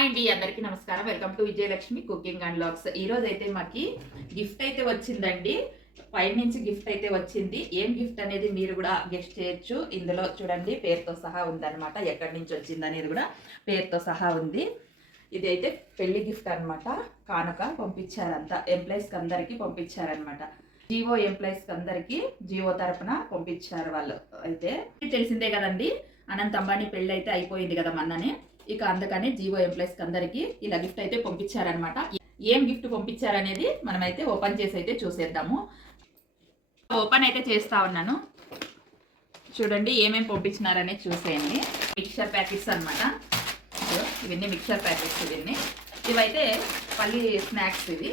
Hi అండి, అందరికీ నమస్కారం. Welcome to Vijayalakshmi cooking and vlogs. ఈ రోజు అయితే మాకి గిఫ్ట్ అయితే వచ్చిందండి. పైన నుంచి గిఫ్ట్ అయితే వచ్చింది. ఏం గిఫ్ట్ అనేది మీరు కూడా గెస్ట్ చేయొచ్చు. ఇందులో చూడండి పేరుతో సహా ఉందన్నమాట. ఎక్కడి నుంచి వచ్చింది అనేది కూడా పేరుతో సహా ఉంది. ఇది అయితే పెళ్లి గిఫ్ట్ అనమాట. కానుక పంపించారంట. ఎంప్లాయీస్కి అందరికీ పంపించారనమాట. జిఓ ఎంప్లాయీస్కి అందరికీ జిఓ తరపున పంపించారు వాళ్ళు. అయితే తెలిసిందే కదండి, అనంత్ అంబానీ పెళ్ళి అయితే అయిపోయింది కదా మొన్ననే. ఇక అందుకని జిఓ ఎంప్లాయీస్కి అందరికీ ఇలా గిఫ్ట్ అయితే పంపించారనమాట. ఏం గిఫ్ట్ పంపించారనేది మనమైతే ఓపెన్ చేసి అయితే చూసేద్దాము. ఓపెన్ అయితే చేస్తా ఉన్నాను. చూడండి ఏమేమి పంపించినారనేది చూసేయండి. మిక్చర్ ప్యాకెట్స్ అనమాట. ఇవన్నీ మిక్చర్ ప్యాకెట్స్. ఇవైతే పల్లి స్నాక్స్ ఇవి.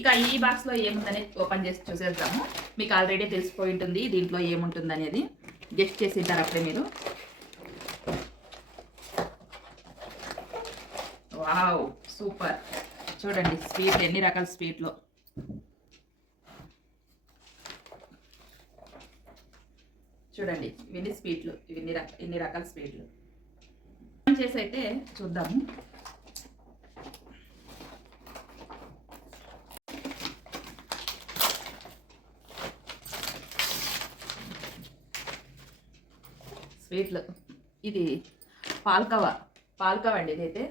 ఇక ఈ బాక్స్లో ఏముందనేది ఓపెన్ చేసి చూసేద్దాము. మీకు ఆల్రెడీ తెలిసిపోయి ఉంటుంది దీంట్లో ఏముంటుంది అనేది. గెస్ట్ చేసి ఉంటారు అప్పుడే మీరు. Wow, super. చూడండి స్వీట్, ఎన్ని రకాల స్వీట్లు. చూడండి ఇవన్నీ స్వీట్లు, ఇన్ని రకాల స్వీట్లు చేసి అయితే చూద్దాము. స్వీట్లు, ఇది పాల్కవా అండి. ఇదైతే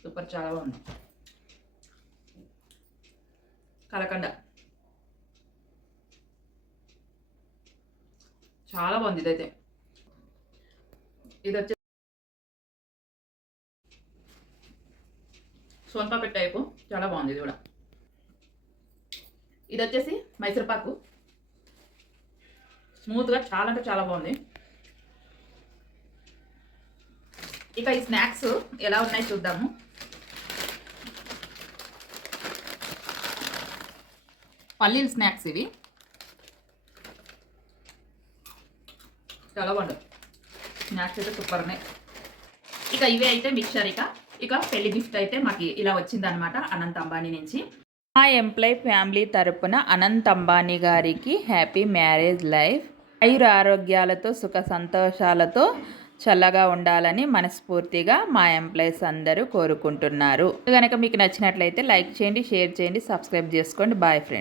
సూపర్, చాలా బాగుంది. కలకండ చాలా బాగుంది. ఇదైతే ఇది వచ్చేసి సోన్పాపిడి టైపు, చాలా బాగుంది. ఇది కూడా. ఇది వచ్చేసి మైసూర్పాకు, స్మూత్గా చాలా అంటే చాలా బాగుంది. ఇక ఈ స్నాక్స్ ఎలా ఉన్నాయి చూద్దాము. పల్లీలు స్నాక్స్ ఇవి, చాలా బాగుంది. స్నాక్స్ అయితే సూపర్ ఉన్నాయి. ఇక ఇవి అయితే మిక్చర్. ఇక పెళ్లి గిఫ్ట్ అయితే మాకు ఇలా వచ్చిందనమాట అనంత్ అంబానీ నుంచి. మా ఎంప్లాయ్ ఫ్యామిలీ తరపున అనంత్ అంబానీ గారికి హ్యాపీ మ్యారేజ్ లైఫ్, ఆయుర ఆరోగ్యాలతో సుఖ సంతోషాలతో చల్లగా ఉండాలని మనస్ఫూర్తిగా మా ఎంప్లాయీస్ అందరూ కోరుకుంటున్నారు. కనుక మీకు నచ్చినట్లయితే లైక్ చేయండి, షేర్ చేయండి, సబ్స్క్రైబ్ చేసుకోండి. Boy friend.